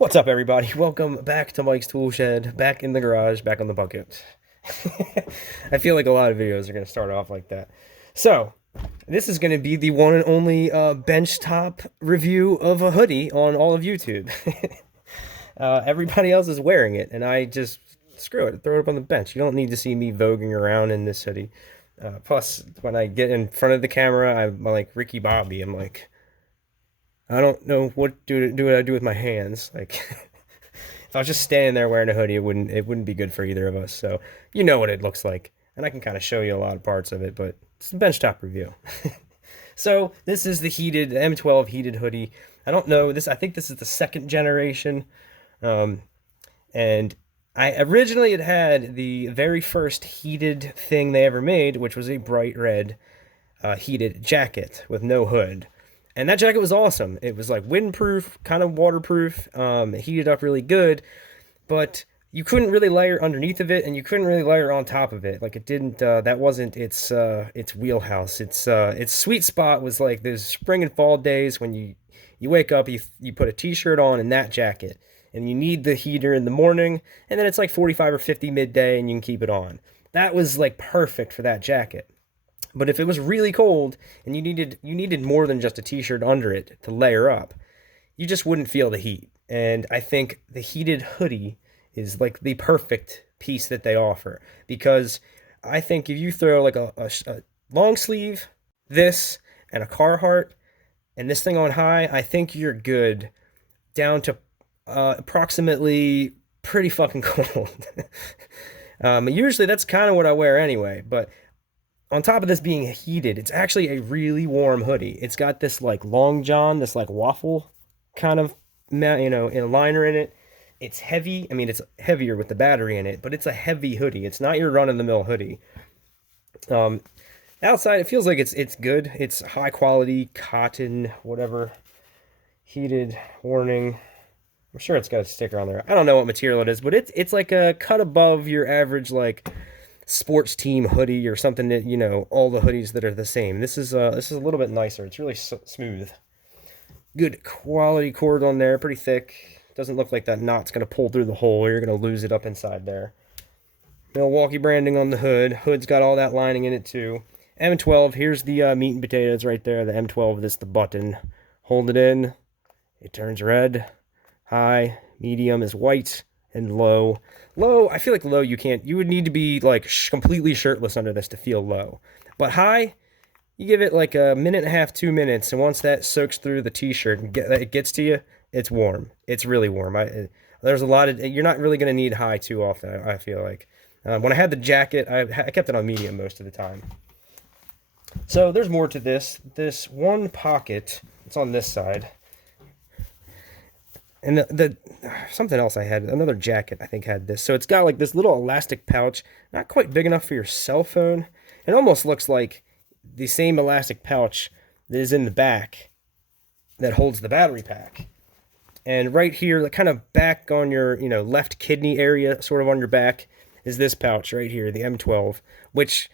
What's up, everybody? Welcome back to Mike's Tool Shed, back in the garage, back on the bucket. I feel like a lot of videos are going to start off like that. So, this is going to be the one and only benchtop review of a hoodie on all of YouTube. Everybody else is wearing it, and I just, screw it, throw it up on the bench. You don't need to see me voguing around in this hoodie. Plus, when I get in front of the camera, I'm like Ricky Bobby. I'm like, I don't know what do I do with my hands. Like, if I was just standing there wearing a hoodie, it wouldn't be good for either of us. So you know what it looks like, and I can kind of show you a lot of parts of it, but it's the benchtop review. So this is the M12 heated hoodie. I don't know this. I think this is the second generation, um, and I originally had the very first heated thing they ever made, which was a bright red heated jacket with no hood. And that jacket was awesome. It was like windproof, kind of waterproof. It heated up really good, but you couldn't really layer underneath of it, and you couldn't really layer on top of it. Like it didn't. That wasn't its wheelhouse. Its sweet spot was like those spring and fall days when you wake up, you put a t-shirt on and that jacket, and you need the heater in the morning, and then it's like 45 or 50 midday, and you can keep it on. That was like perfect for that jacket. But if it was really cold and you needed more than just a t-shirt under it to layer up, you just wouldn't feel the heat. And I think the heated hoodie is like the perfect piece that they offer, because I think if you throw like a long sleeve, this, and a Carhartt, and this thing on high, I think you're good down to approximately pretty fucking cold. Usually that's kind of what I wear anyway, but on top of this being heated, it's actually a really warm hoodie. It's got this like long john, this like waffle kind of, in a liner in it. It's heavy. I mean, it's heavier with the battery in it, but it's a heavy hoodie. It's not your run-of-the-mill hoodie. Um, Outside, it feels like it's good. It's high quality cotton, whatever. Heated warning. I'm sure it's got a sticker on there. I don't know what material it is, but it's like a cut above your average like sports team hoodie or something that, all the hoodies that are the same. This is a little bit nicer. It's really smooth. Good quality cord on there, pretty thick. Doesn't look like that knot's going to pull through the hole or you're going to lose it up inside there. MIlwaukee branding on the hood. Hood's got all that lining in it too. M12, here's the meat and potatoes right there. The M12, this is the button. Hold it in. It turns red. High. Medium is white. And low. Low, I feel like low you would need to be like completely shirtless under this to feel low. But high, you give it like a minute and a half, 2 minutes, and once that soaks through the t-shirt and it gets to you, it's warm. It's really warm. There's a lot of, you're not really going to need high too often, I feel like. When I had the jacket, I kept it on medium most of the time. So there's more to this. This one pocket, it's on this side. And the something else I had, another jacket I think had this. So it's got like this little elastic pouch, not quite big enough for your cell phone. It almost looks like the same elastic pouch that is in the back that holds the battery pack. And right here, the kind of back on your, left kidney area, sort of on your back, is this pouch right here, the M12, which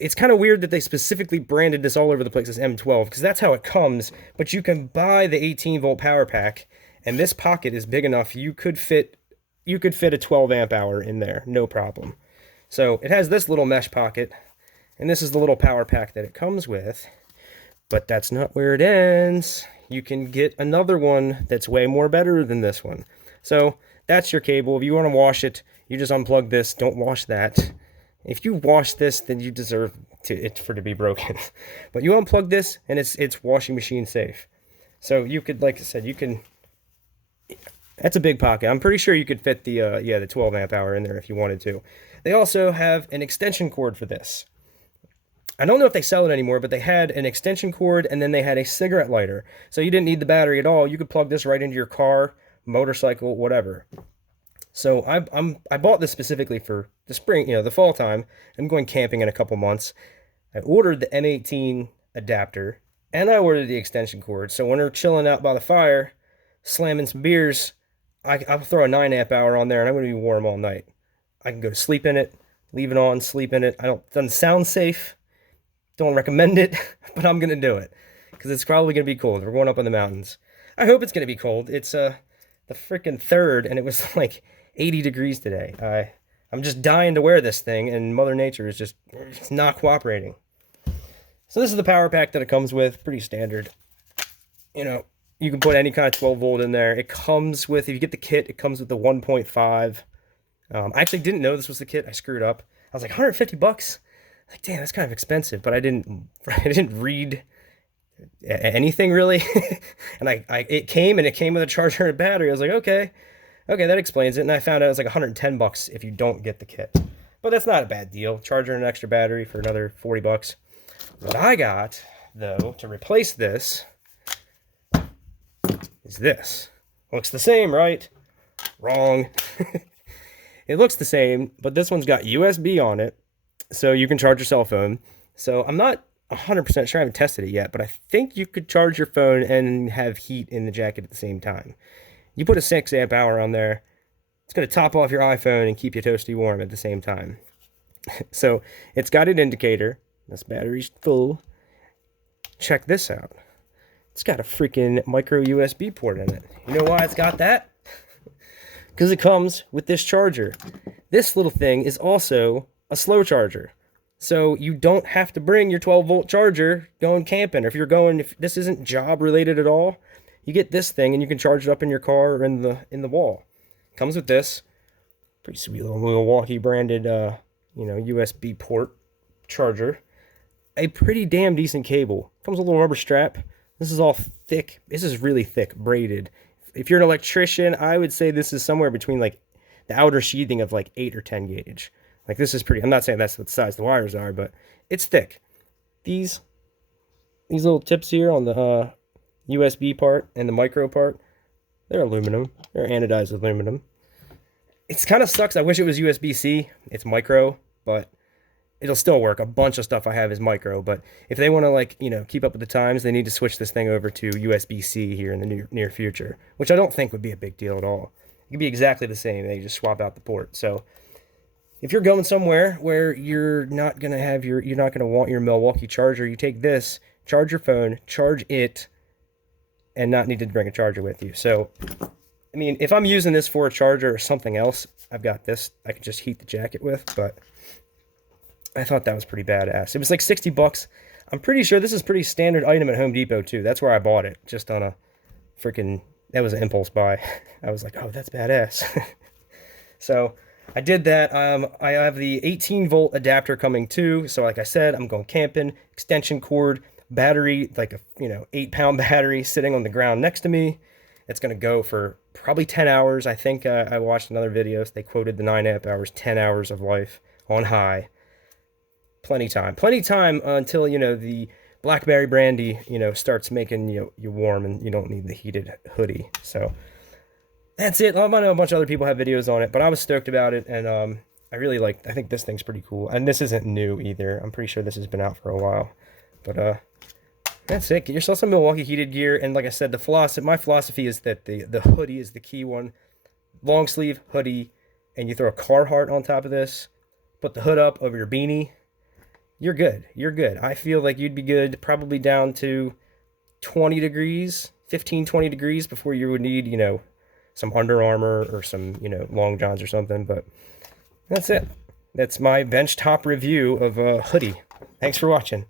it's kind of weird that they specifically branded this all over the place as M12, because that's how it comes, but you can buy the 18-volt power pack, and this pocket is big enough you could fit a 12 amp hour in there, no problem. So it has this little mesh pocket, and this is the little power pack that it comes with, but that's not where it ends. You can get another one that's way more better than this one. So that's your cable. If you want to wash it, you just unplug this. Don't wash that. If you wash this, then you deserve it to be broken. But you unplug this, and it's washing machine safe. So you could, like I said, that's a big pocket. I'm pretty sure you could fit the 12 amp hour in there if you wanted to. They also have an extension cord for this. I don't know if they sell it anymore, but they had an extension cord, and then they had a cigarette lighter. So you didn't need the battery at all. You could plug this right into your car, motorcycle, whatever. So I bought this specifically for the spring, the fall time. I'm going camping in a couple months. I ordered the M18 adapter, and I ordered the extension cord. So when we're chilling out by the fire, slamming some beers, I'll throw a 9 amp hour on there, and I'm going to be warm all night. I can go to sleep in it, leave it on, sleep in it. Doesn't sound safe. Don't recommend it, but I'm going to do it because it's probably going to be cold. We're going up in the mountains. I hope it's going to be cold. It's the freaking 3rd, and it was like 80 degrees today. I'm just dying to wear this thing, and Mother Nature is just it's not cooperating. So this is the power pack that it comes with, pretty standard. You know, you can put any kind of 12 volt in there. It comes with, if you get the kit, it comes with the 1.5. I actually didn't know this was the kit. I screwed up. I was like, $150. Like, damn, that's kind of expensive. But I didn't read anything really. And it came with a charger and a battery. I was like, okay, that explains it. And I found out it was like $110 if you don't get the kit. But that's not a bad deal. Charger and an extra battery for another $40. What I got, though, to replace this is this. Looks the same, right? Wrong. It looks the same, but this one's got USB on it, so you can charge your cell phone. So I'm not 100% sure, I haven't tested it yet, but I think you could charge your phone and have heat in the jacket at the same time. You put a 6 amp hour on there, it's going to top off your iPhone and keep you toasty warm at the same time. So it's got an indicator. This battery's full. Check this out. It's got a freaking micro USB port in it. You know why it's got that? Because it comes with this charger. This little thing is also a slow charger. So you don't have to bring your 12 volt charger going camping. Or if this isn't job related at all, you get this thing and you can charge it up in your car or in the wall. It comes with this pretty sweet little MIlwaukee branded USB port charger. A pretty damn decent cable. Comes with a little rubber strap. This is all thick. This is really thick, braided. If you're an electrician, I would say this is somewhere between like the outer sheathing of like 8 or 10 gauge. Like this is pretty, I'm not saying that's what size the wires are, but it's thick. These little tips here on the USB part and the micro part, they're aluminum. They're anodized aluminum. It's kind of sucks. I wish it was USB-C. It's micro, but it'll still work. A bunch of stuff I have is micro, but if they want to keep up with the times, they need to switch this thing over to USB-C here in the near future, which I don't think would be a big deal at all. It could be exactly the same. They just swap out the port. So if you're going somewhere where you're not going to want your MIlwaukee charger, you take this, charge your phone, charge it, and not need to bring a charger with you. So, I mean, if I'm using this for a charger or something else, I've got this I could just heat the jacket with, but I thought that was pretty badass. It was like $60. I'm pretty sure this is a pretty standard item at Home Depot too. That's where I bought it, just on a freaking, that was an impulse buy. I was like, oh, that's badass. So I did that. I have the 18 volt adapter coming too. So like I said, I'm going camping, extension cord, battery, like a 8-pound battery sitting on the ground next to me. It's going to go for probably 10 hours. I think I watched another videos. They quoted the 9 amp hours, 10 hours of life on high. Plenty time until the blackberry brandy starts making you warm and you don't need the heated hoodie. So that's it. I know a bunch of other people have videos on it, but I was stoked about it, and I think this thing's pretty cool. And this isn't new either. I'm pretty sure this has been out for a while. But that's it. Get yourself some MIlwaukee heated gear, and like I said, my philosophy is that the hoodie is the key one. Long sleeve hoodie, and you throw a Carhartt on top of this, put the hood up over your beanie. You're good. You're good. I feel like you'd be good probably down to 20 degrees, 15, 20 degrees before you would need, some Under Armour or some, long johns or something. But that's it. That's my bench top review of a hoodie. Thanks for watching.